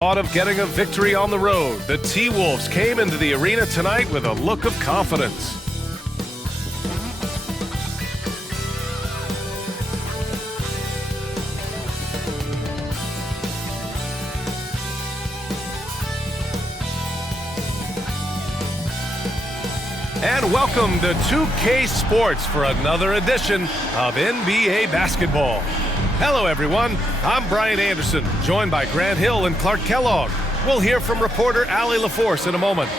Thought of getting a victory on the road, the T-Wolves came into the arena tonight with a look of confidence. And welcome to 2K Sports for another edition of NBA basketball. Hello, everyone. I'm Brian Anderson, joined by Grant Hill and Clark Kellogg. We'll hear from reporter Allie LaForce in a moment.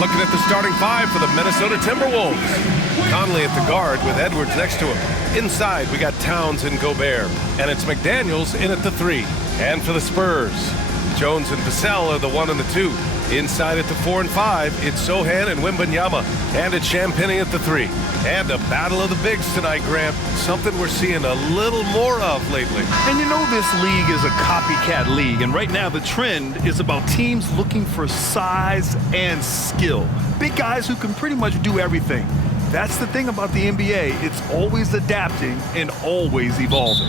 Looking at the starting five for the Minnesota Timberwolves. Conley at the guard with Edwards next to him. Inside, we got Towns and Gobert. And it's McDaniels in at the 3. And for the Spurs, Jones and Vassell are the 1 and the 2. Inside at the 4 and 5, it's Sohan and Wembanyama. And it's Champagnie at the 3. And a battle of the bigs tonight, Grant. Something we're seeing a little more of lately. And you know this league is a copycat league. And right now the trend is about teams looking for size and skill. Big guys who can pretty much do everything. That's the thing about the NBA. It's always adapting and always evolving.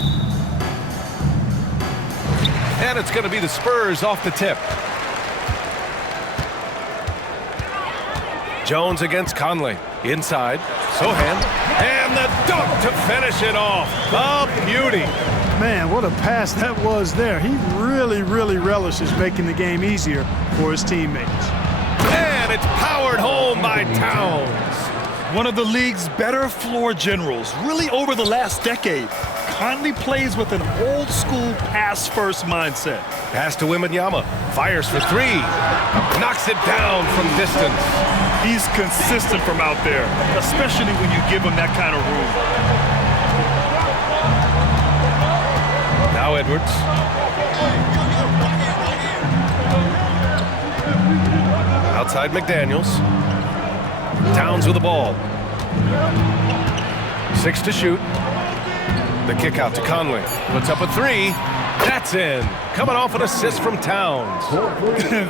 And it's going to be the Spurs off the tip. Jones against Conley. Inside, Sohan, and the dunk to finish it off. A beauty. Man, what a pass that was there. He really relishes making the game easier for his teammates. And it's powered home by Towns. One of the league's better floor generals, really over the last decade. Conley plays with an old-school pass-first mindset. Pass to Wembanyama. Fires for 3. Knocks it down from distance. He's consistent from out there, especially when you give him that kind of room. Now Edwards. Outside McDaniels. Towns with the ball. 6 to shoot. The kick out to Conley. Puts up a 3. That's in. Coming off an assist from Towns.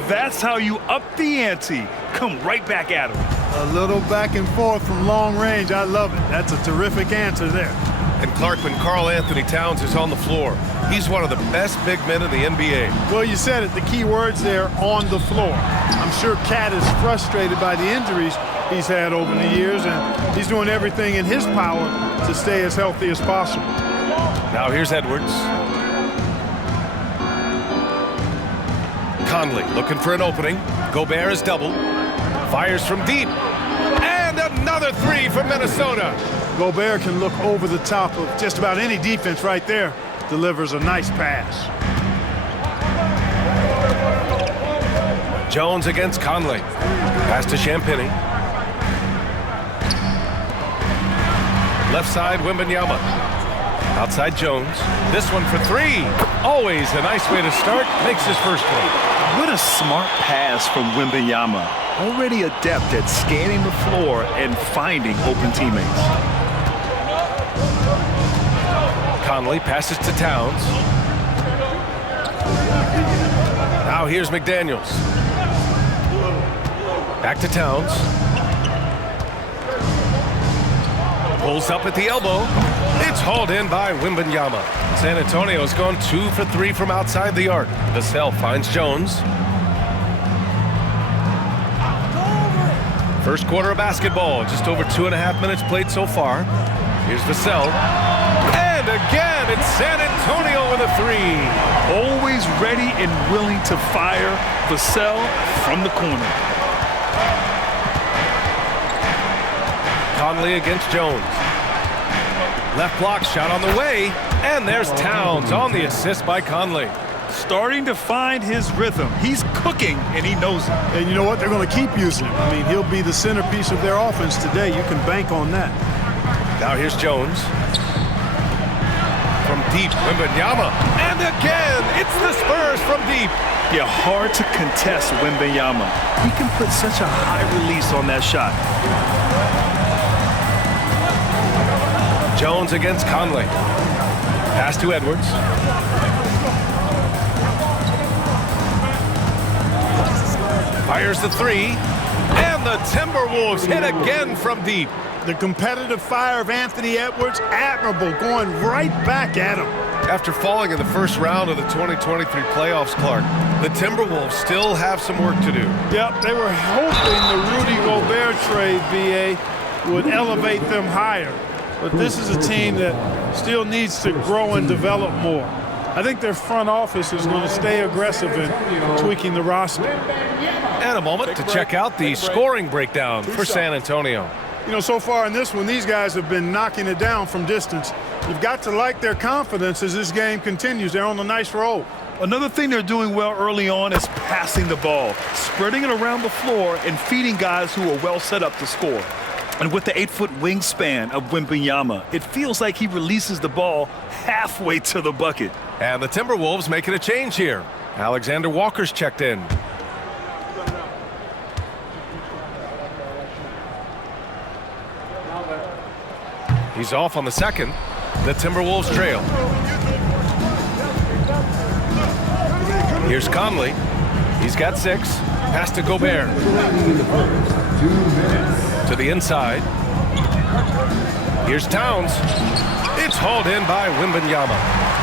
That's how you up the ante. Come right back at him. A little back and forth from long range. I love it. That's a terrific answer there. And Clark, when Karl Anthony Towns is on the floor, he's one of the best big men in the NBA. Well, you said it. The key words there, on the floor. I'm sure Cat is frustrated by the injuries he's had over the years, and he's doing everything in his power to stay as healthy as possible. Now here's Edwards. Conley looking for an opening. Gobert is doubled. Fires from deep. And another 3 for Minnesota. Gobert can look over the top of just about any defense right there. Delivers a nice pass. Jones against Conley. Pass to Champagnie. Left side, Wembanyama. Outside Jones. This one for 3. Always a nice way to start. Makes his first one. What a smart pass from Wembanyama. Already adept at scanning the floor and finding open teammates. Conley passes to Towns. Now here's McDaniels. Back to Towns. Pulls up at the elbow. It's hauled in by Wembanyama. San Antonio's gone 2 for 3 from outside the arc. Vassell finds Jones. First quarter of basketball, just over 2.5 minutes played so far. Here's Vassell. And again, it's San Antonio with a 3. Always ready and willing to fire. Vassell from the corner. Conley against Jones. Left block shot on the way. And there's Towns on the assist by Conley. Starting to find his rhythm. He's cooking, and he knows it. And you know what? They're going to keep using him. I mean, he'll be the centerpiece of their offense today. You can bank on that. Now here's Jones. From deep, Wembanyama. And again, it's the Spurs from deep. Yeah, hard to contest Wembanyama. He can put such a high release on that shot. Jones against Conley. Pass to Edwards. Fires the 3. And the Timberwolves hit again from deep. The competitive fire of Anthony Edwards, admirable, going right back at him. After falling in the first round of the 2023 playoffs, Clark, the Timberwolves still have some work to do. Yep, they were hoping the Rudy Gobert trade, BA, would elevate them higher. But this is a team that still needs to grow and develop more. I think their front office is going to stay aggressive in tweaking the roster. And a moment to check out the scoring breakdown for San Antonio. You know, so far in this one, these guys have been knocking it down from distance. You've got to like their confidence as this game continues. They're on a nice roll. Another thing they're doing well early on is passing the ball, spreading it around the floor and feeding guys who are well set up to score. And with the 8-foot wingspan of Wembanyama, it feels like he releases the ball halfway to the bucket. And the Timberwolves making a change here. Alexander Walker's checked in. He's off on the second. The Timberwolves trail. Here's Conley. He's got 6. Pass to Gobert. To the inside. Here's Towns. It's hauled in by Wembanyama.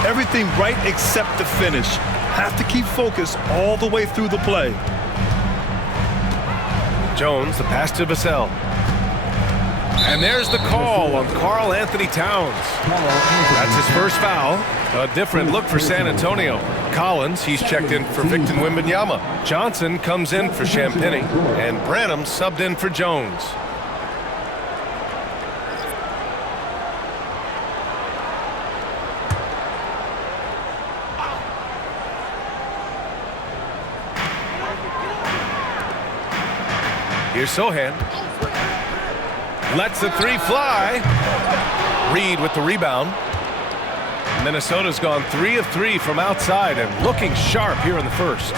Everything right except the finish. Have to keep focused all the way through the play. Jones, the pass to Vassell. And there's the call on Karl Anthony Towns. That's his first foul. A different look for San Antonio. Collins, he's checked in for Victor Wembanyama. Johnson comes in for Champagnie. And Branham subbed in for Jones. Here's Sohan. Lets the 3 fly. Reed with the rebound. Minnesota's gone 3 of 3 from outside and looking sharp here in the first.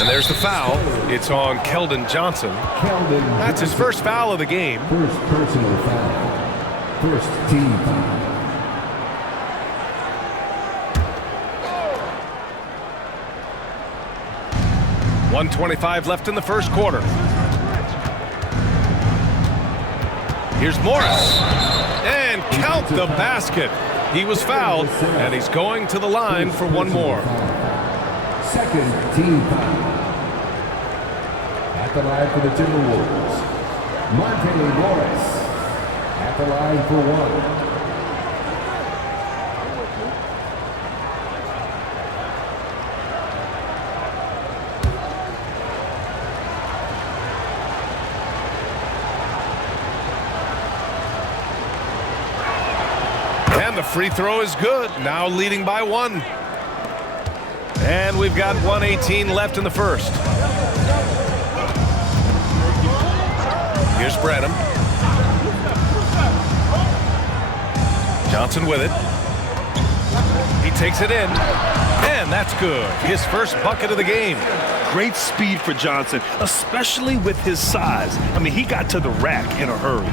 And there's the foul. It's on Keldon Johnson. That's his first foul of the game. First personal foul. First team foul. .125 left in the first quarter. Here's Morris. And count the basket. He was fouled, and he's going to the line for one more. Second team foul. At the line for the Timberwolves, Monte Morris. At the line for 1. And the free throw is good. Now leading by 1. And we've got 1:18 left in the first. Here's Branham. Johnson with it. He takes it in. And that's good. His first bucket of the game. Great speed for Johnson, especially with his size. I mean, he got to the rack in a hurry.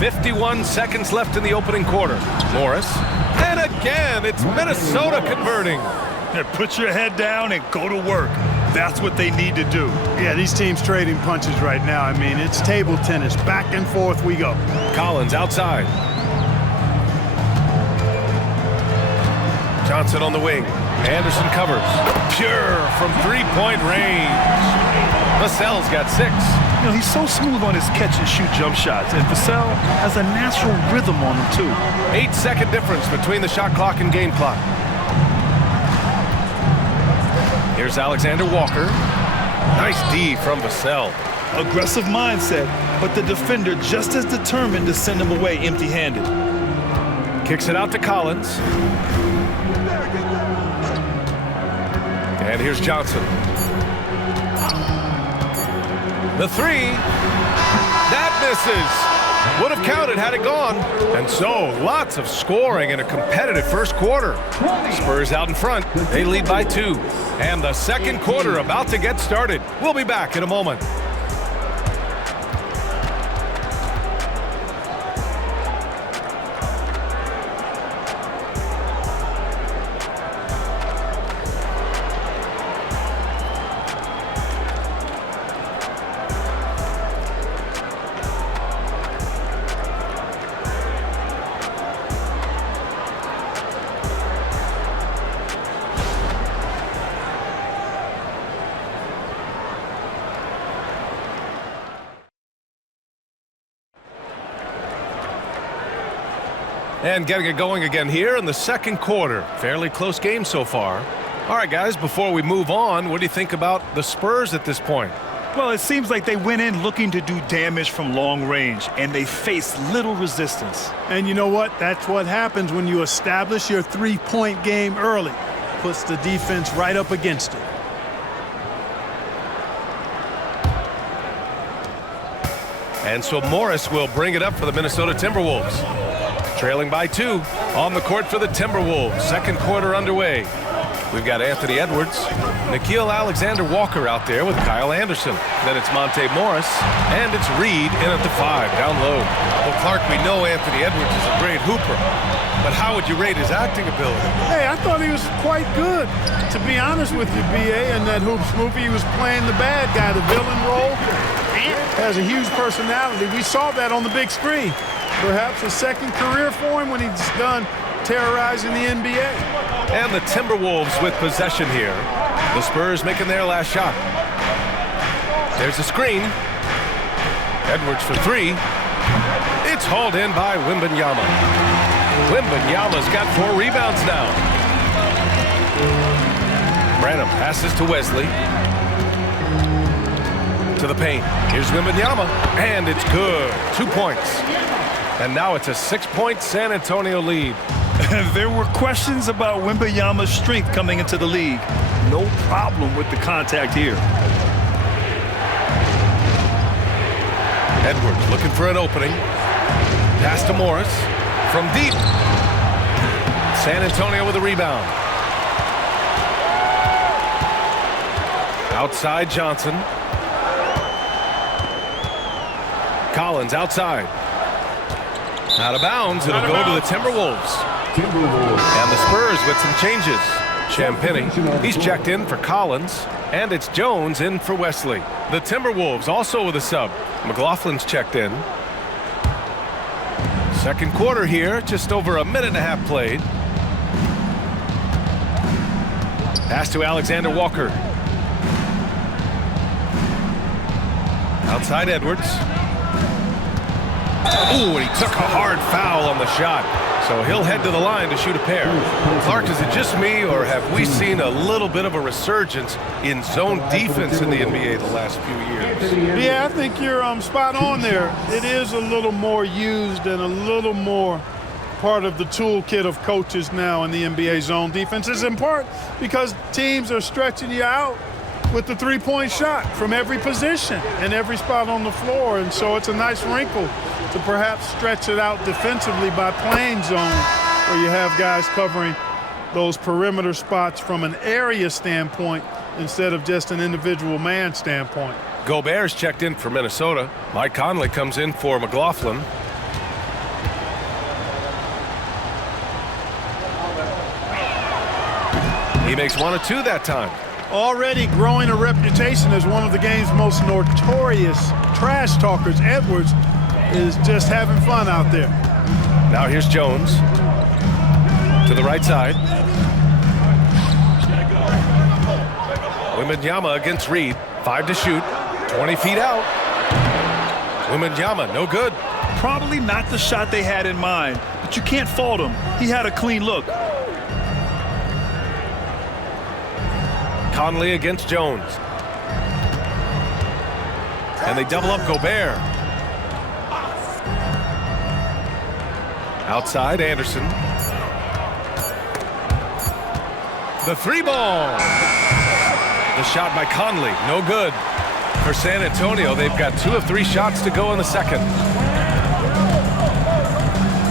51 seconds left in the opening quarter. Morris. And again, it's Minnesota converting. Yeah, put your head down and go to work. That's what they need to do. Yeah, these teams trading punches right now. I mean, it's table tennis. Back and forth we go. Collins outside. Johnson on the wing. Anderson covers. Pure from three-point range. Vassell's got 6. You know, he's so smooth on his catch-and-shoot jump shots, and Vassell has a natural rhythm on him, too. 8-second difference between the shot clock and game clock. Here's Alexander Walker. Nice D from Vassell. Aggressive mindset, but the defender just as determined to send him away empty-handed. Kicks it out to Collins. And here's Johnson. The 3. That misses. Would have counted had it gone. And so, lots of scoring in a competitive first quarter. Spurs out in front. They lead by 2. And the second quarter about to get started. We'll be back in a moment. And getting it going again here in the second quarter. Fairly close game so far. All right, guys, before we move on, what do you think about the Spurs at this point? Well, it seems like they went in looking to do damage from long range, and they faced little resistance. And you know what? That's what happens when you establish your three-point game early. Puts the defense right up against it. And so Morris will bring it up for the Minnesota Timberwolves. Trailing by 2 on the court for the Timberwolves. Second quarter underway. We've got Anthony Edwards, Nickeil Alexander-Walker out there with Kyle Anderson. Then it's Monte Morris, and it's Reed in at the 5, down low. Well, Clark, we know Anthony Edwards is a great hooper, but how would you rate his acting ability? Hey, I thought he was quite good, to be honest with you, B.A. In that hoops movie, he was playing the bad guy, the villain role. Has a huge personality. We saw that on the big screen. Perhaps a second career for him when he's done terrorizing the NBA. And the Timberwolves with possession here. The Spurs making their last shot. There's a screen. Edwards for 3. It's hauled in by Wembanyama. Wembanyama's got 4 rebounds now. Branham passes to Wesley. To the paint. Here's Wembanyama, and it's good. 2 points. And now it's a 6-point San Antonio lead. There were questions about Wembanyama's strength coming into the league. No problem with the contact here. Edwards looking for an opening. Pass to Morris from deep. San Antonio with a rebound. Outside Johnson. Collins outside. Out of bounds. It'll go to the Timberwolves. And the Spurs with some changes. Champagnie, he's checked in for Collins. And it's Jones in for Wesley. The Timberwolves also with a sub. McLaughlin's checked in. Second quarter here, just over a minute and a half played. Pass to Alexander Walker. Outside Edwards. Ooh, and he took a hard foul on the shot. So he'll head to the line to shoot a pair. Clark, is it just me, or have we seen a little bit of a resurgence in zone defense in the NBA the last few years? Yeah, I think you're spot on there. It is a little more used and a little more part of the toolkit of coaches now in the NBA zone defenses, in part because teams are stretching you out with the three-point shot from every position and every spot on the floor. And so it's a nice wrinkle to perhaps stretch it out defensively by playing zone, where you have guys covering those perimeter spots from an area standpoint instead of just an individual man standpoint. Gobert's checked in for Minnesota. Mike Conley comes in for McLaughlin. He makes 1 of 2 that time. Already growing a reputation as one of the game's most notorious trash talkers, Edwards is just having fun out there. Now here's Jones to the right side. Wembanyama against Reed. 5 to shoot. 20 feet out. Wembanyama, no good. Probably not the shot they had in mind, but you can't fault him. He had a clean look. Conley against Jones. And they double up Gobert. Outside Anderson. The 3-ball. The shot by Conley, no good. For San Antonio, they've got 2 of 3 shots to go in the second.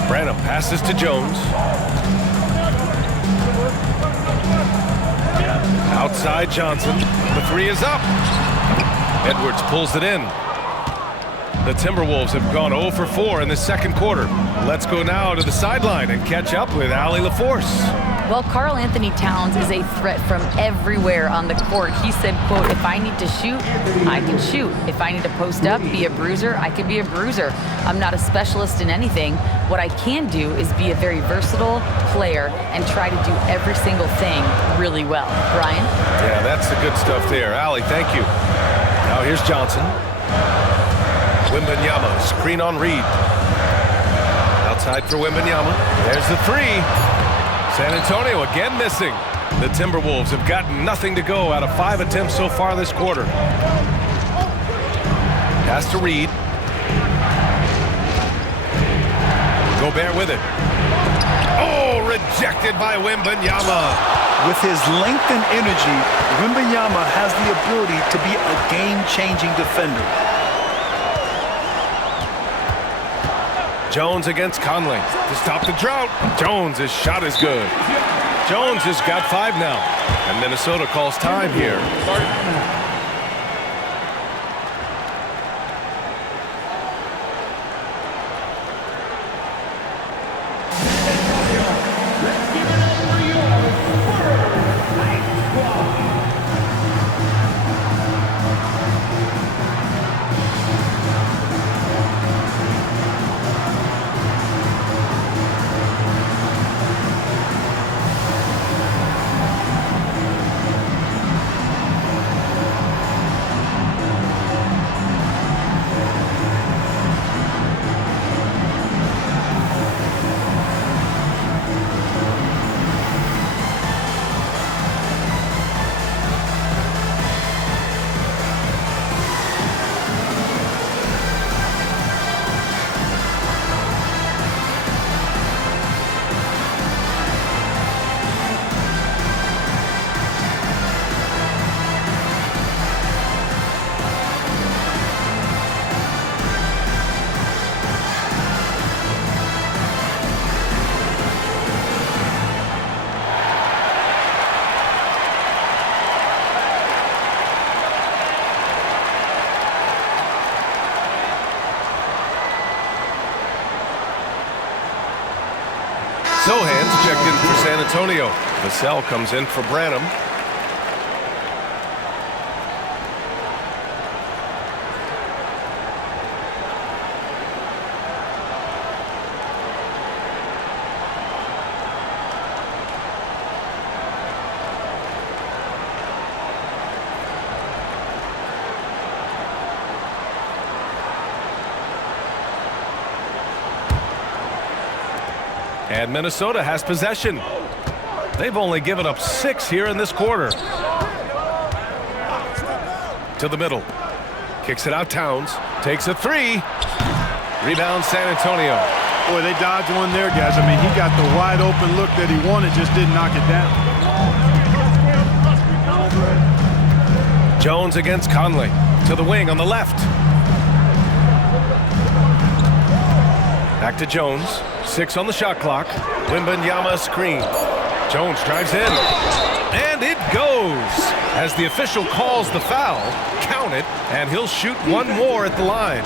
Branham passes to Jones. Outside Johnson. The 3 is up. Edwards pulls it in. The Timberwolves have gone 0 for 4 in the second quarter. Let's go now to the sideline and catch up with Allie LaForce. Well, Karl Anthony Towns is a threat from everywhere on the court. He said, quote, if I need to shoot, I can shoot. If I need to post up, be a bruiser, I can be a bruiser. I'm not a specialist in anything. What I can do is be a very versatile player and try to do every single thing really well. Brian? Yeah, that's the good stuff there. Allie, thank you. Now here's Johnson. Wembanyama, screen on Reed. Outside for Wembanyama. There's the three. San Antonio again missing. The Timberwolves have gotten nothing to go out of 5 attempts so far this quarter. Pass to Reed. Gobert with it. Oh, rejected by Wembanyama. With his length and energy, Wembanyama has the ability to be a game-changing defender. Jones against Conley to stop the drought. Jones' shot is good. Jones has got 5 now, and Minnesota calls time here. Sohan's checked in for San Antonio. Vassell comes in for Branham. And Minnesota has possession. They've only given up 6 here in this quarter. To the middle. Kicks it out Towns. Takes a 3. Rebound San Antonio. Boy, they dodged one there, guys. I mean, he got the wide open look that he wanted, just didn't knock it down. Jones against Conley. To the wing on the left. Back to Jones. 6 on the shot clock. Wembanyama screen. Jones drives in. And it goes. As the official calls the foul, count it, and he'll shoot one more at the line.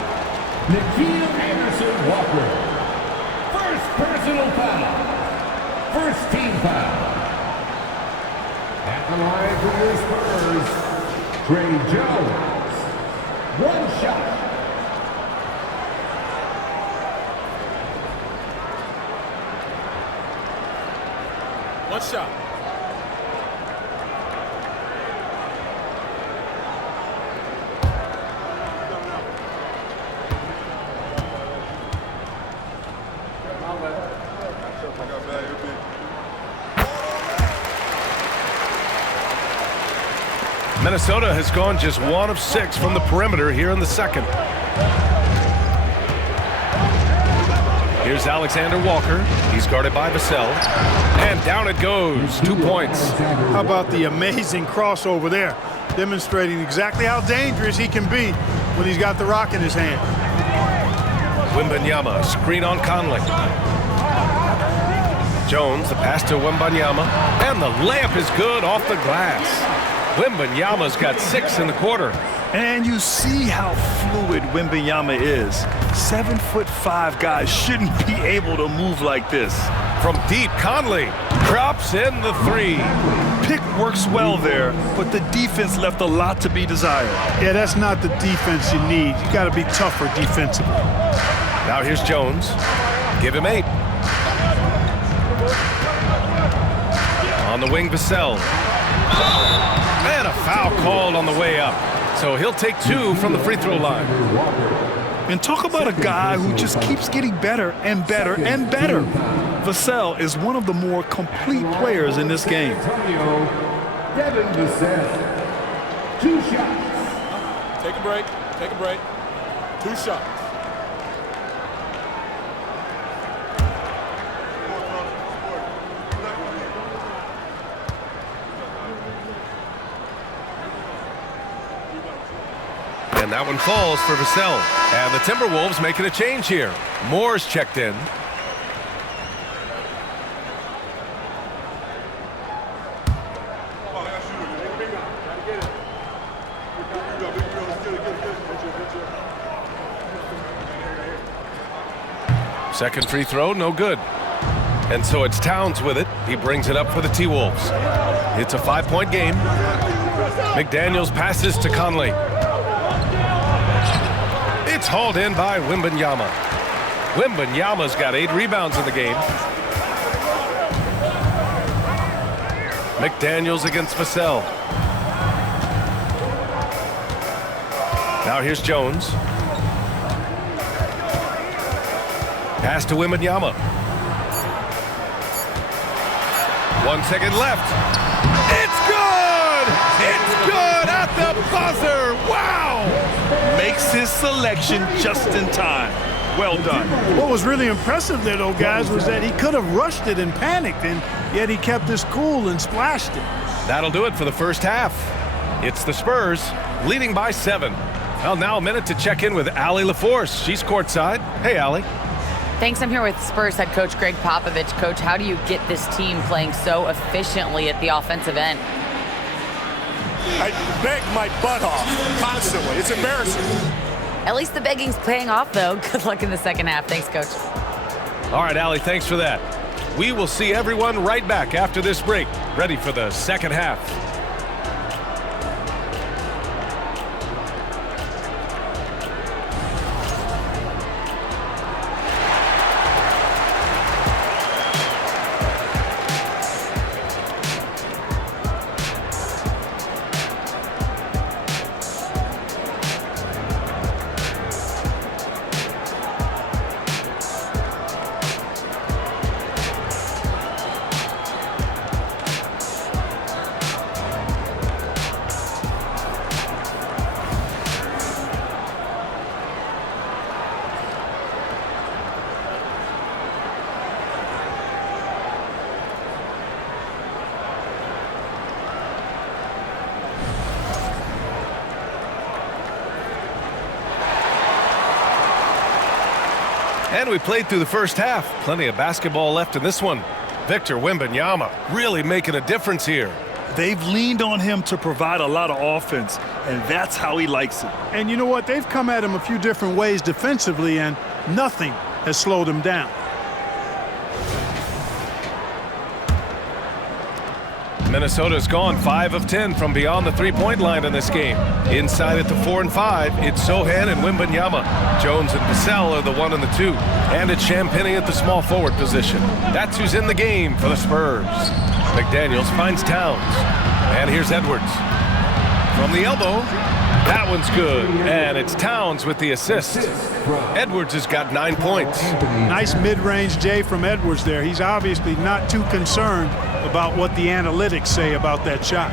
Nikhil Anderson-Walker. First personal foul. First team foul. At the line for the Spurs, Trey Jones. 1 shot. One shot. Minnesota has gone just 1 of 6 from the perimeter here in the second. Here's Alexander Walker. He's guarded by Vassell. And down it goes. 2 points. How about the amazing crossover there? Demonstrating exactly how dangerous he can be when he's got the rock in his hand. Wembanyama, screen on Conley. Jones, the pass to Wembanyama. And the layup is good off the glass. Wembanyama's got 6 in the quarter. And you see how fluid Wembanyama is. 7'5" guys shouldn't be able to move like this. From deep, Conley drops in the 3. Pick works well there, but the defense left a lot to be desired. Yeah, that's not the defense you need. You got to be tougher defensively. Now here's Jones. Give him 8. On the wing, Vassell. And a foul called on the way up. So he'll take 2 from the free throw line. And talk about a guy who just keeps getting better and better and better. Vassell is one of the more complete players in this game. Devin Vassell, 2 shots. Take a break. Take a break. 2 shots. And that one falls for Vassell. And the Timberwolves making a change here. Moore's checked in. Second free throw, no good. And so it's Towns with it. He brings it up for the T-Wolves. It's a 5-point game. McDaniels passes to Conley. It's hauled in by Wembanyama. Wembanyama's got 8 rebounds in the game. McDaniels against Vassell. Now here's Jones. Pass to Wembanyama. 1 second left. It's good! It's good at the buzzer! Wow! Makes his selection just in time. Well done. What was really impressive there, though, guys, was that he could have rushed it and panicked, and yet he kept his cool and splashed it. That'll do it for the first half. It's the Spurs leading by 7. Well, now a minute to check in with Allie LaForce. She's courtside. Hey, Allie. Thanks. I'm here with Spurs head coach Greg Popovich. Coach, how do you get this team playing so efficiently at the offensive end? I beg my butt off constantly. It's embarrassing. At least the begging's paying off, though. Good luck in the second half. Thanks, Coach. All right, Allie, thanks for that. We will see everyone right back after this break, ready for the second half. And we played through the first half. Plenty of basketball left in this one. Victor Wembanyama really making a difference here. They've leaned on him to provide a lot of offense, and that's how he likes it. And you know what? They've come at him a few different ways defensively, and nothing has slowed him down. Minnesota's gone 5 of 10 from beyond the three-point line in this game. Inside at the 4 and 5, it's Sohan and Wembanyama. Jones and Vassell are the 1 and the 2. And it's Champagnie at the small forward position. That's who's in the game for the Spurs. McDaniels finds Towns. And here's Edwards. From the elbow, that one's good. And it's Towns with the assist. Edwards has got 9 points. Nice mid-range J from Edwards there. He's obviously not too concerned about what the analytics say about that shot.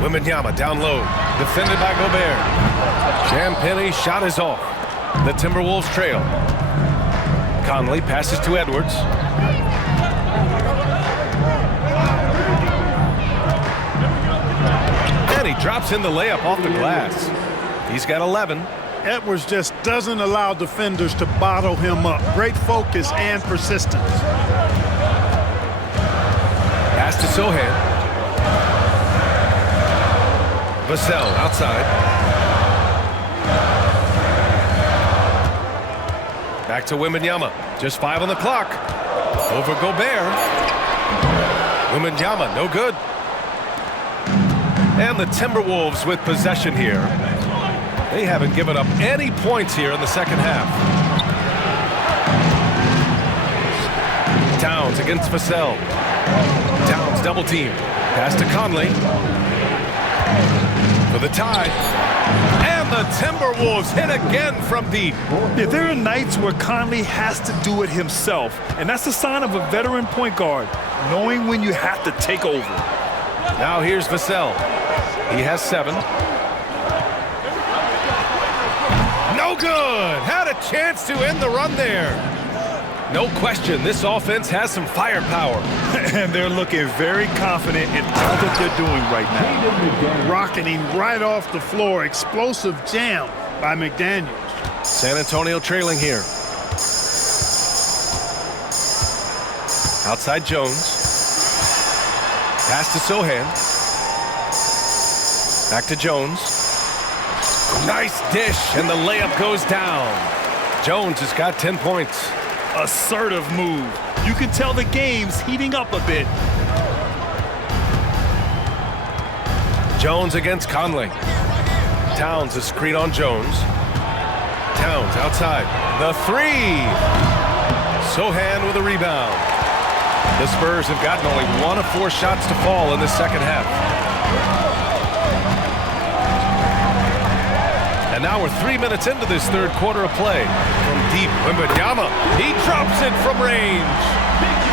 Wembanyama down low, defended by Gobert. Champagnie shot is off. The Timberwolves trail. Conley passes to Edwards. And he drops in the layup off the glass. He's got 11. Edwards just doesn't allow defenders to bottle him up. Great focus and persistence. Pass to Sohan. Vassell outside. Back to Wembanyama. Just 5 on the clock. Over Gobert. Wembanyama, no good. And the Timberwolves with possession here. They haven't given up any points here in the second half. Towns against Vassell. Towns double team. Pass to Conley. For the tie. And the Timberwolves hit again from deep. Yeah, there are nights where Conley has to do it himself, and that's a sign of a veteran point guard, knowing when you have to take over. Now here's Vassell. He has 7. No good. Had a chance to end the run there. No question, this offense has some firepower. And they're looking very confident in all that they're doing right now. Rocketing right off the floor. Explosive jam by McDaniels. San Antonio trailing here. Outside Jones. Pass to Sohan. Back to Jones. Nice dish, and the layup goes down. Jones has got 10 points. Assertive move. You can tell the game's heating up a bit. Jones against Conley. Towns a screen on Jones. Towns outside. The 3. Sohan with a rebound. The Spurs have gotten only 1 of 4 shots to fall in the second half. And now we're 3 minutes into this third quarter of play. From deep, Wembanyama. He drops it from range.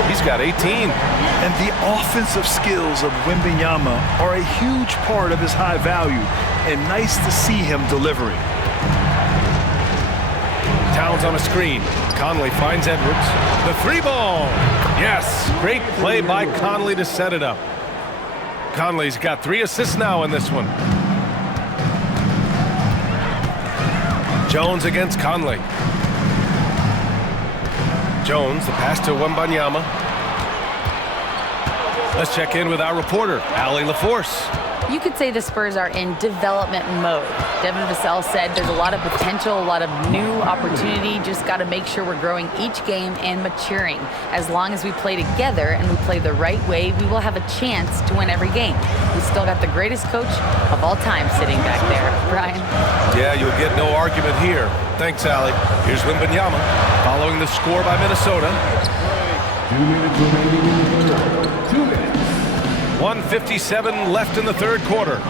He's got 18. And the offensive skills of Wembanyama are a huge part of his high value, and nice to see him delivering. Towns on a screen. Conley finds Edwards. The 3 ball. Yes, great play by Conley to set it up. Conley's got 3 assists now in this one. Jones against Conley. Jones, the pass to Wembanyama. Let's check in with our reporter, Allie LaForce. You could say the Spurs are in development mode. Devin Vassell said there's a lot of potential, a lot of new opportunity. Just got to make sure we're growing each game and maturing. As long as we play together and we play the right way, we will have a chance to win every game. We still got the greatest coach of all time sitting back there. Brian? Yeah, you'll get no argument here. Thanks, Allie. Here's Wembanyama following the score by Minnesota. 2 minutes remaining in the third. 2 minutes. 1:57 left in the third quarter.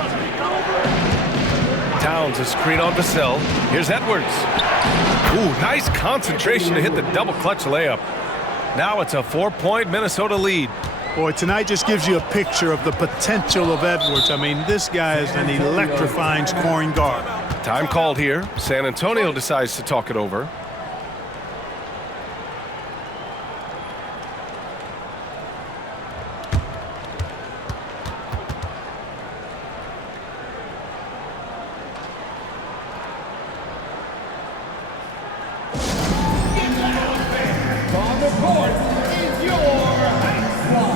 Towns a screen on Vassell. Here's Edwards. Ooh, nice concentration to hit the double clutch layup. Now it's a 4-point Minnesota lead. Boy, tonight just gives you a picture of the potential of Edwards. I mean, this guy is an electrifying scoring guard. Time called here. San Antonio decides to talk it over. On the court is your high squad.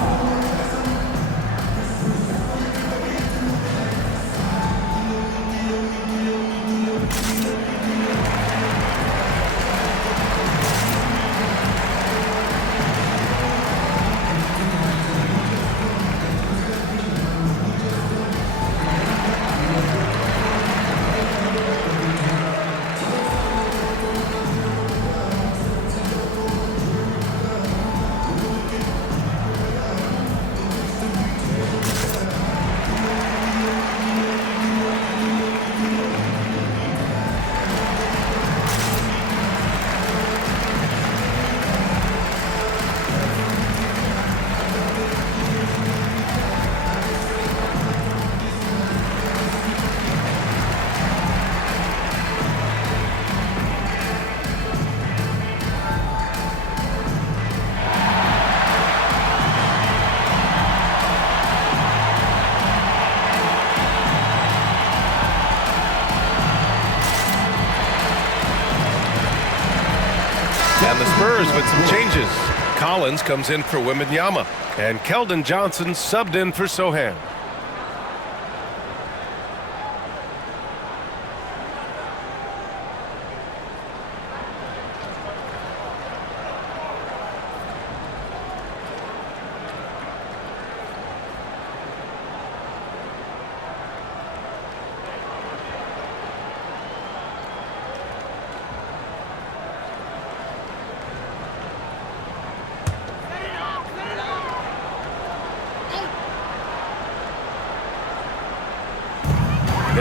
And the Spurs with some changes. Collins comes in for Wembanyama, and Keldon Johnson subbed in for Sohan.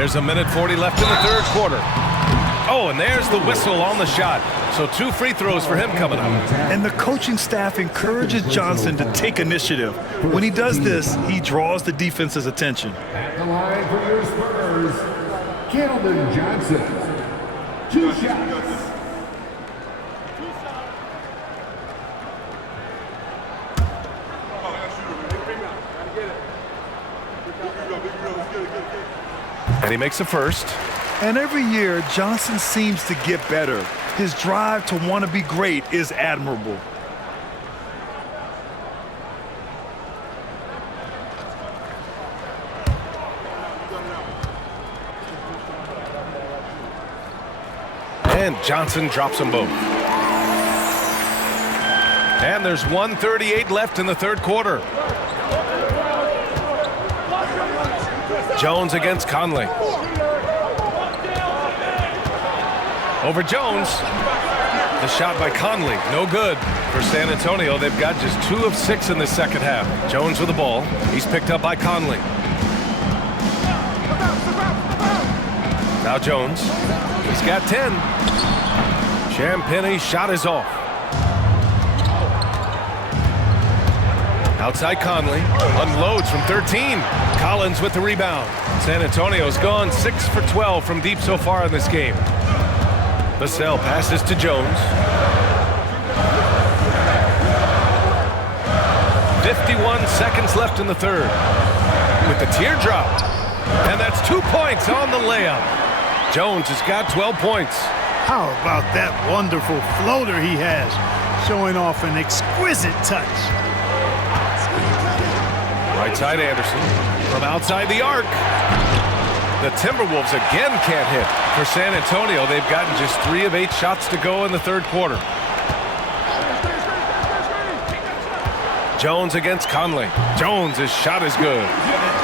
There's 1:40 left in the third quarter. Oh, and there's the whistle on the shot. So 2 free throws for him coming up. And the coaching staff encourages Johnson to take initiative. When he does this, he draws the defense's attention. At the line for your Spurs, Keldon Johnson. 2 shots. And he makes a first. And every year, Johnson seems to get better. His drive to want to be great is admirable. And Johnson drops them both. And there's 1:38 left in the third quarter. Jones against Conley. Over Jones. The shot by Conley, no good for San Antonio. They've got just 2 of 6 in the second half. Jones with the ball. He's picked up by Conley. Now Jones. He's got 10. Champagne's shot is off. Outside Conley. Unloads from 13. Collins with the rebound. San Antonio's gone 6 for 12 from deep so far in this game. Vassell passes to Jones. 51 seconds left in the third. With the teardrop. And that's 2 points on the layup. Jones has got 12 points. How about that wonderful floater he has, showing off an exquisite touch. Right side Anderson from outside the arc. The Timberwolves again can't hit. For San Antonio, they've gotten just 3 of 8 shots to go in the third quarter. Jones against Conley. Jones, his shot is good.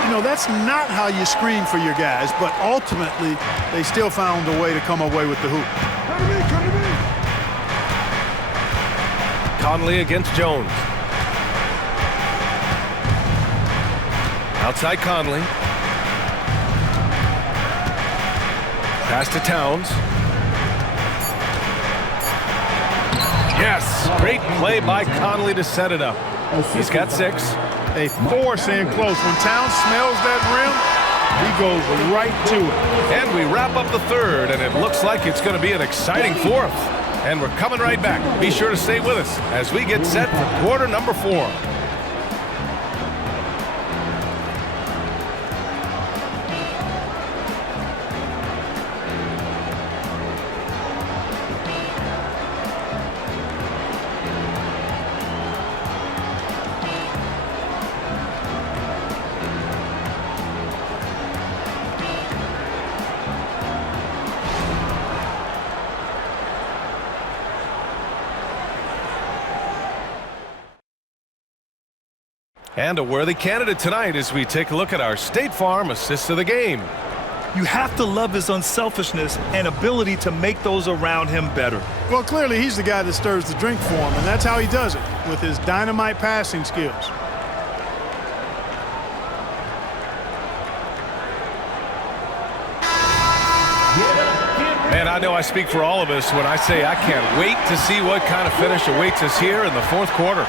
You know, that's not how you screen for your guys, but ultimately, they still found a way to come away with the hoop. Conley against Jones. Outside Conley. Pass to Towns. Yes, great play by Conley to set it up. He's got 6. They force in close. When Towns smells that rim, he goes right to it. And we wrap up the third, and it looks like it's going to be an exciting fourth. And we're coming right back. Be sure to stay with us as we get set for quarter number 4. And a worthy candidate tonight as we take a look at our State Farm assists of the game. You have to love his unselfishness and ability to make those around him better. Well, clearly he's the guy that stirs the drink for him, and that's how he does it, with his dynamite passing skills. Man, I know I speak for all of us when I say I can't wait to see what kind of finish awaits us here in the fourth quarter.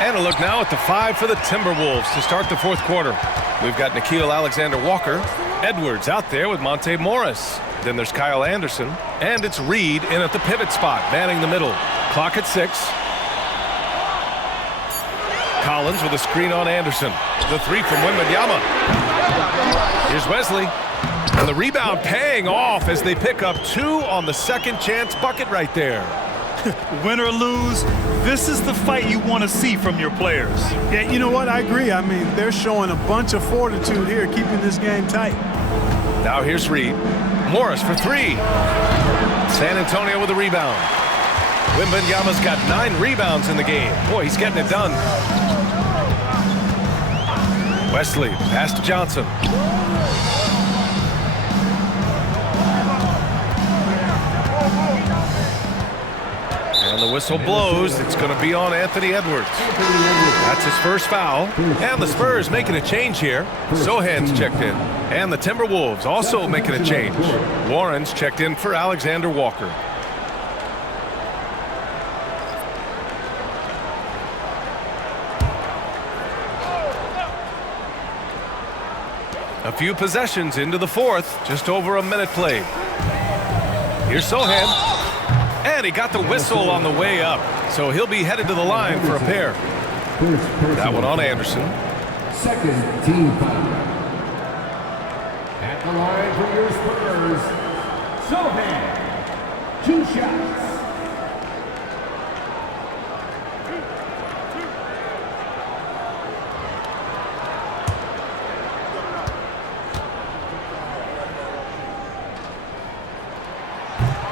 And a look now at the 5 for the Timberwolves to start the fourth quarter. We've got Nickeil Alexander-Walker, Edwards out there with Monte Morris. Then there's Kyle Anderson, and it's Reed in at the pivot spot, manning the middle. Clock at 6. Collins with a screen on Anderson. The 3 from Wembanyama. Here's Wesley. And the rebound paying off as they pick up 2 on the second chance bucket right there. Win or lose, this is the fight you want to see from your players. Yeah, you know what? I agree. I mean, they're showing a bunch of fortitude here, keeping this game tight. Now here's Reed. Morris for 3. San Antonio with a rebound. Wembanyama's got 9 rebounds in the game. Boy, he's getting it done. Wesley, pass to Johnson. And the whistle blows. It's going to be on Anthony Edwards. That's his first foul. And the Spurs making a change here. Sohan's checked in. And the Timberwolves also making a change. Warren's checked in for Alexander Walker. A few possessions into the fourth. Just over a minute played. Here's Sohan. And he got the whistle on the way up. So he'll be headed to the line for a pair. That one on Anderson. Second team foul. At the line for your Spurs, Sohan. 2 shots.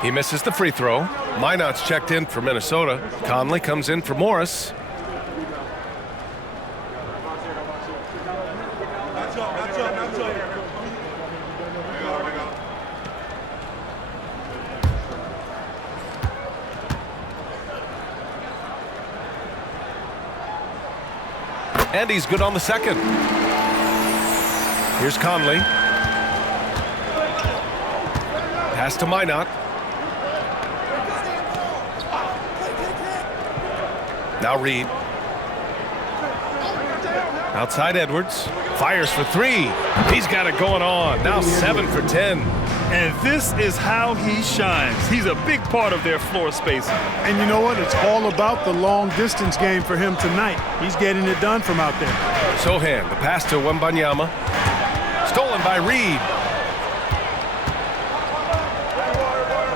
He misses the free throw. Minot's checked in for Minnesota. Conley comes in for Morris. And he's good on the second. Here's Conley. Pass to Minot. Now Reed. Outside Edwards. Fires for 3. He's got it going on. Now 7 for 10. And this is how he shines. He's a big part of their floor spacing. And you know what? It's all about the long distance game for him tonight. He's getting it done from out there. Sohan, the pass to Wembanyama. Stolen by Reed.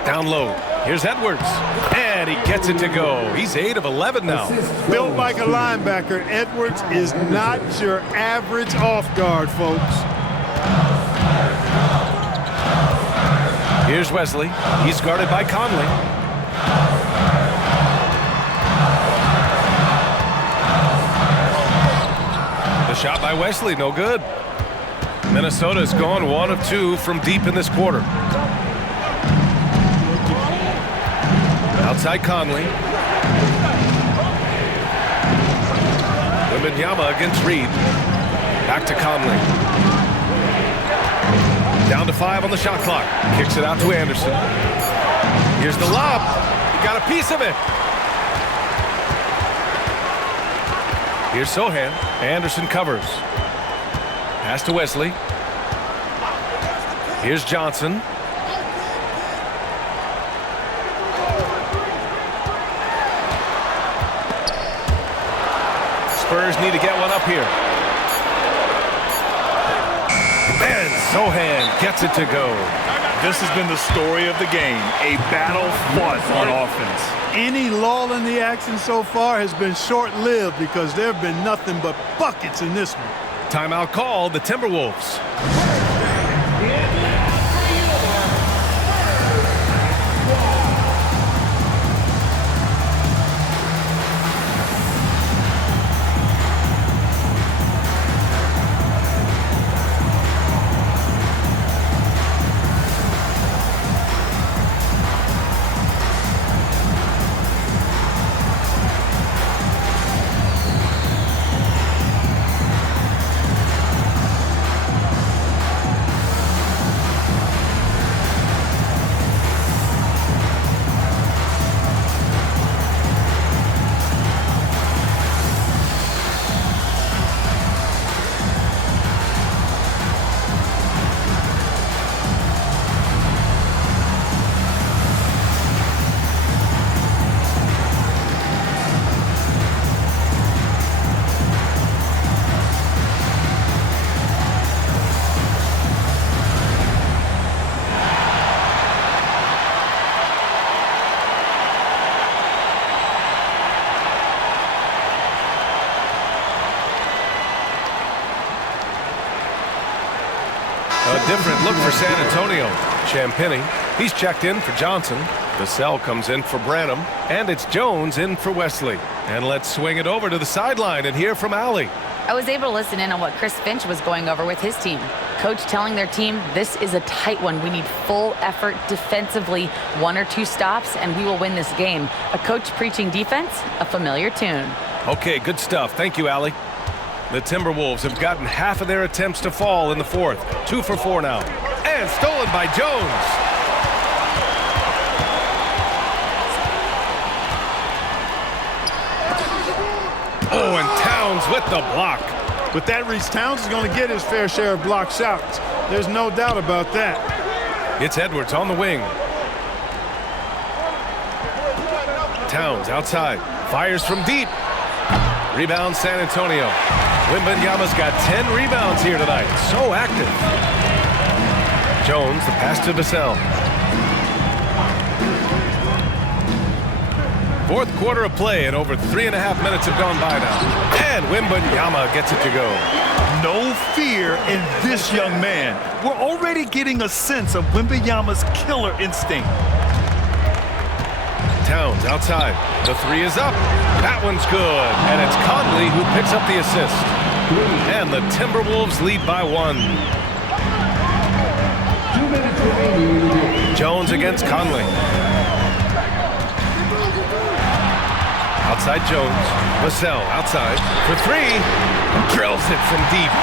Down low. Here's Edwards. And he gets it to go. He's 8 of 11 now. Built like a linebacker, Edwards is not your average off guard, folks. Here's Wesley. He's guarded by Conley. The shot by Wesley, no good. Minnesota's gone 1 of 2 from deep in this quarter. Outside Conley. Wembanyama against Reed. Back to Conley. Down to 5 on the shot clock. Kicks it out to Anderson. Here's the lob. He got a piece of it. Here's Sohan. Anderson covers. Pass to Wesley. Here's Johnson. Spurs need to get one up here. And Sohan gets it to go. This has been the story of the game, a battle fought on offense. Any lull in the action so far has been short-lived because there have been nothing but buckets in this one. Timeout called, the Timberwolves. A different look for San Antonio. Champagny, he's checked in for Johnson. Vassell comes in for Branham, and it's Jones in for Wesley. And let's swing it over to the sideline and hear from Allie. I was able to listen in on what Chris Finch was going over with his team. Coach telling their team, this is a tight one. We need full effort defensively, 1 or 2 stops, and we will win this game. A coach preaching defense, a familiar tune. Okay, good stuff. Thank you, Allie. The Timberwolves have gotten half of their attempts to fall in the fourth. 2 for 4 now. And stolen by Jones. Oh, and Towns with the block. With that reach, Towns is going to get his fair share of block shots. There's no doubt about that. It's Edwards on the wing. Towns outside. Fires from deep. Rebound San Antonio. Wembanyama's got 10 rebounds here tonight. So active. Jones, the pass to Vassell. Fourth quarter of play, and over 3.5 minutes have gone by now. And Wembanyama gets it to go. No fear in this young man. We're already getting a sense of Wembanyama's killer instinct. Towns outside. The 3 is up. That one's good. And it's Conley who picks up the assist. And the Timberwolves lead by 1. 2 minutes remaining. Jones against Conley. Outside Jones. Vassell outside for 3. Drills it from deep.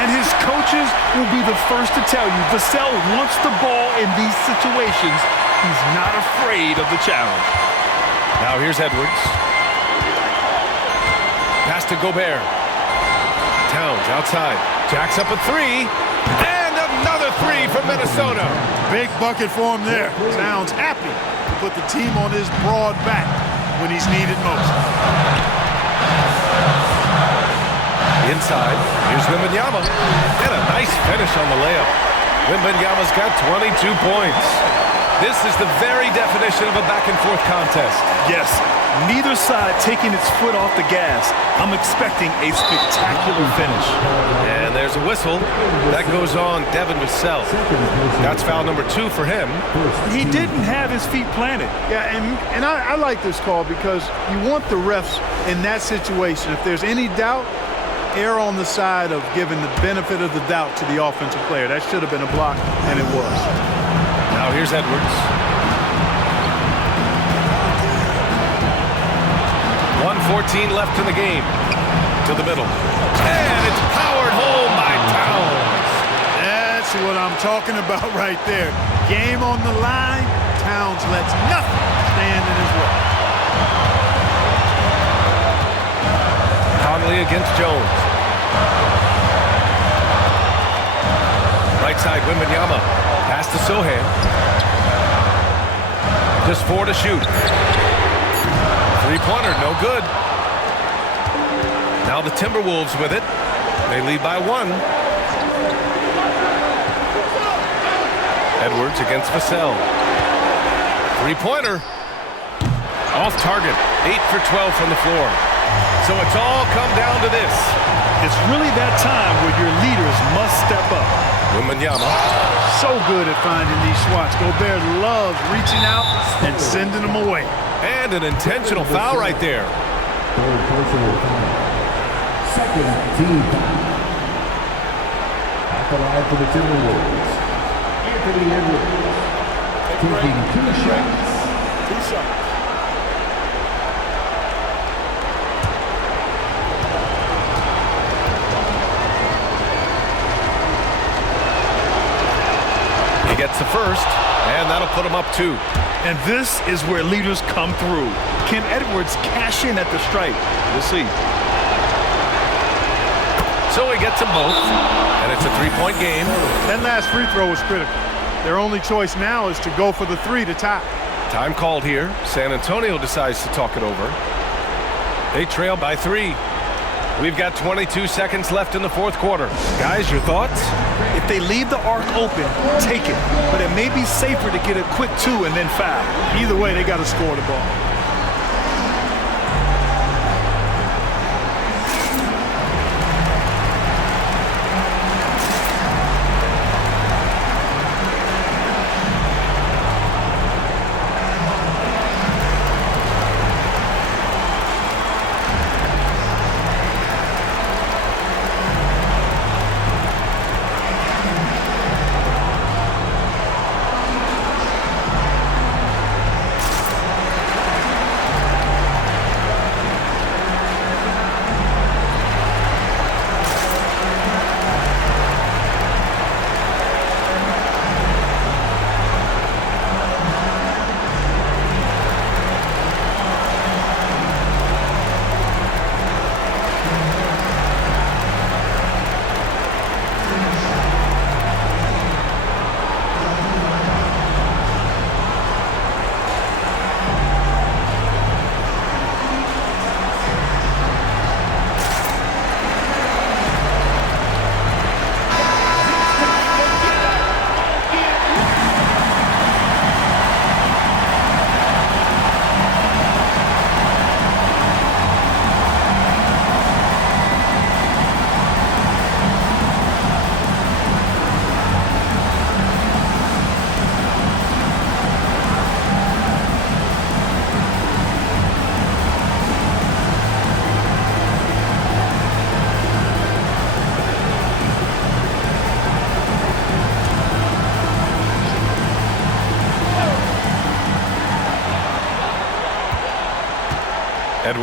And his coaches will be the first to tell you, Vassell wants the ball in these situations. He's not afraid of the challenge. Now here's Edwards. Pass to Gobert. Towns outside. Jacks up a 3. And another 3 from Minnesota. Big bucket for him there. Towns happy to put the team on his broad back when he's needed most. Inside, here's Wembanyama. And a nice finish on the layup. Wembanyama's got 22 points. This is the very definition of a back-and-forth contest. Yes, neither side taking its foot off the gas. I'm expecting a spectacular finish. And there's a whistle. That goes on Devin Vassell. That's foul number 2 for him. He didn't have his feet planted. Yeah, and I like this call because you want the refs in that situation. If there's any doubt, err on the side of giving the benefit of the doubt to the offensive player. That should have been a block, and it was. Now here's Edwards. 1:14 left in the game. To the middle. And it's powered home by Towns. That's what I'm talking about right there. Game on the line. Towns lets nothing stand in his way. Conley against Jones. Right side, Wembanyama. Pass to Sohan. Just 4 to shoot. 3-pointer, no good. Now the Timberwolves with it. They lead by 1. Edwards against Vassell. 3-pointer. Off target. 8 for 12 from the floor. So it's all come down to this. It's really that time where your leaders must step up. Wembanyama. So good at finding these swats. Gobert loves reaching out and sending them away. And an intentional foul right there. Third personal foul. Second team foul. At the line for the Timberwolves, Anthony Edwards taking 2 shots. 2 shots. He gets the first, and that'll put him up 2. And this is where leaders come through. Can Edwards cash in at the stripe? We'll see. So he gets them both, and it's a 3-point game. That last free throw was critical. Their only choice now is to go for the 3 to tie. Time called here. San Antonio decides to talk it over. They trail by 3. We've got 22 seconds left in the fourth quarter. Guys, your thoughts? If they leave the arc open, take it. But it may be safer to get a quick 2 and then foul. Either way, they got to score the ball.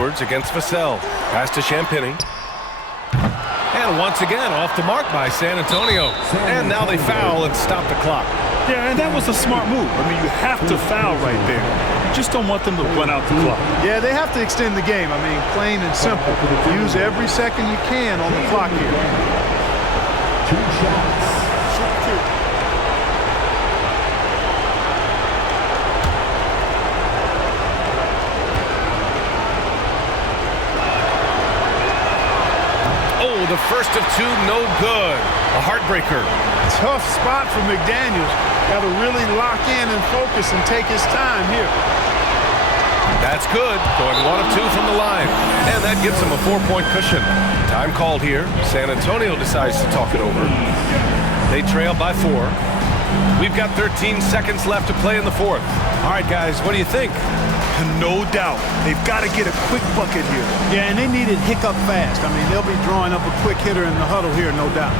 Edwards against Vassell. Pass to Champagny. And once again, off the mark by San Antonio. And now they foul and stop the clock. Yeah, and that was a smart move. I mean, you have to foul right there. You just don't want them to run out the clock. Yeah, they have to extend the game. I mean, plain and simple. Use every second you can on the clock here. 2 shots. Oh, the first of 2, no good. A heartbreaker. Tough spot for McDaniels. Got to really lock in and focus and take his time here. That's good. Going 1 of 2 from the line. And that gives him a 4-point cushion. Time called here. San Antonio decides to talk it over. They trail by 4. We've got 13 seconds left to play in the 4th. All right, guys, what do you think? No doubt. They've got to get a quick bucket here. Yeah, and they need it hiccup fast. I mean, they'll be drawing up a quick hitter in the huddle here, no doubt.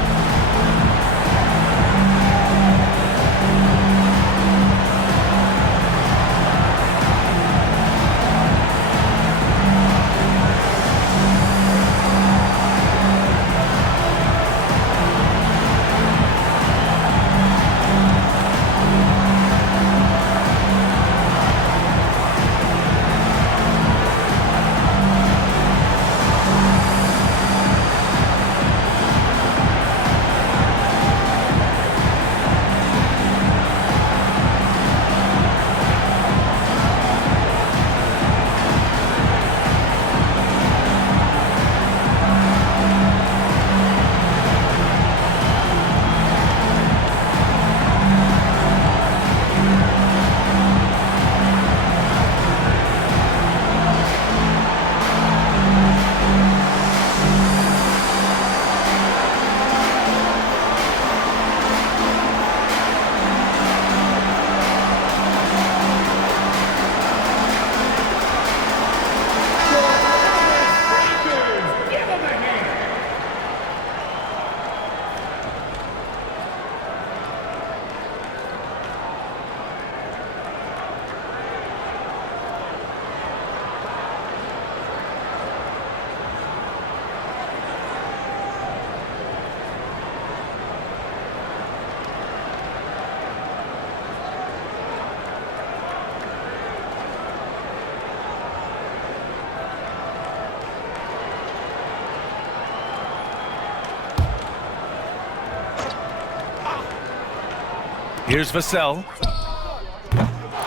Here's Vassell.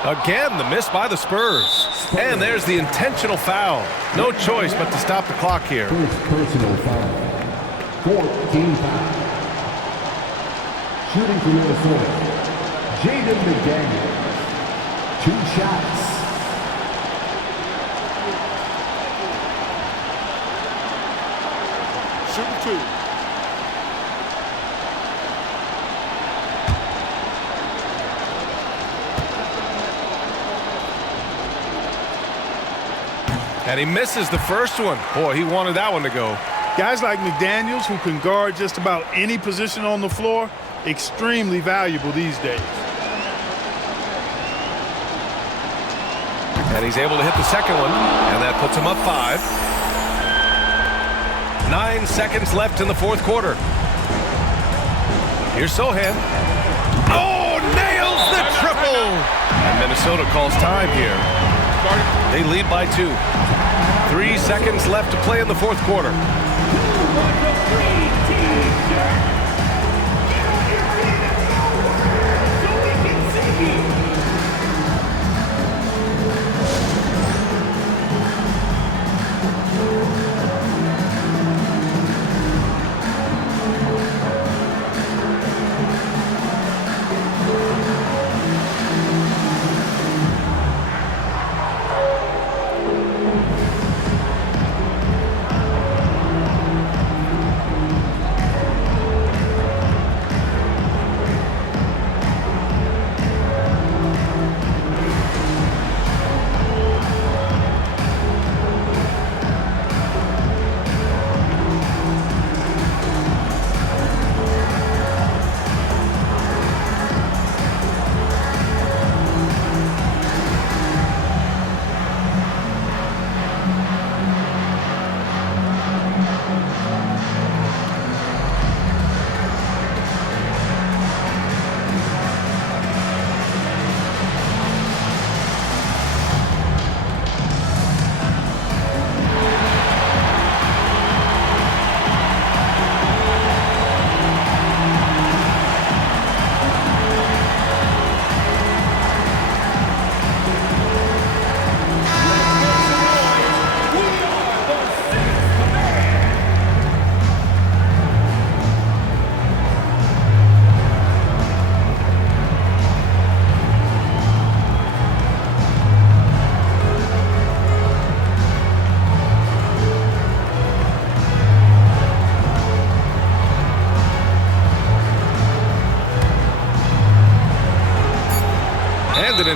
Again, the miss by the Spurs. And there's the intentional foul. No choice but to stop the clock here. First personal foul. 14 foul. Shooting for Minnesota, Jaden McDaniels. 2 shots. Shooting 2. And he misses the first one. Boy, he wanted that one to go. Guys like McDaniels, who can guard just about any position on the floor, extremely valuable these days. And he's able to hit the second one, and that puts him up 5. 9 seconds left in the 4th quarter. Here's Sohan. Oh, nails the triple! And Minnesota calls time here. They lead by 2. 3 seconds left to play in the 4th quarter.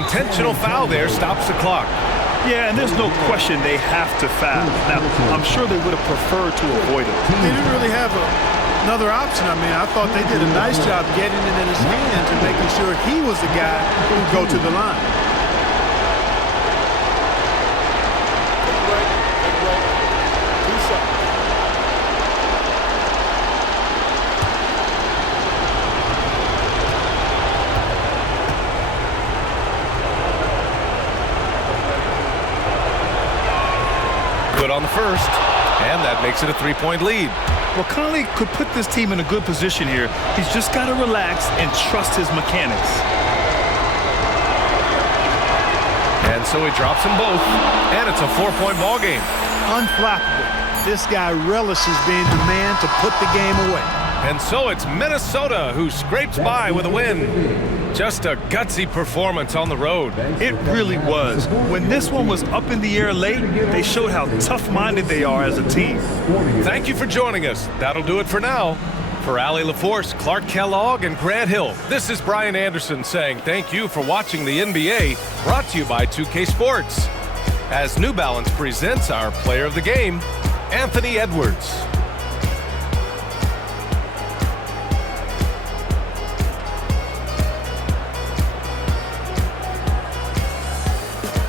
intentional foul there stops the clock. Yeah, and there's no question they have to foul. Now, I'm sure they would have preferred to avoid it. They didn't really have another option. I mean, I thought they did a nice job getting it in his hands and making sure he was the guy who would go to the line. Good on the first, and that makes it a 3-point lead. Well, Conley could put this team in a good position here. He's just got to relax and trust his mechanics. And so he drops them both, and it's a 4-point ball game. Unflappable. This guy relishes being the man to put the game away. And so it's Minnesota who scrapes by with a win. Just a gutsy performance on the road. It really was. When this one was up in the air late, they showed how tough-minded they are as a team. Thank you for joining us. That'll do it for now. For Allie LaForce, Clark Kellogg, and Grant Hill, this is Brian Anderson saying thank you for watching the NBA, brought to you by 2K Sports. As New Balance presents our player of the game, Anthony Edwards.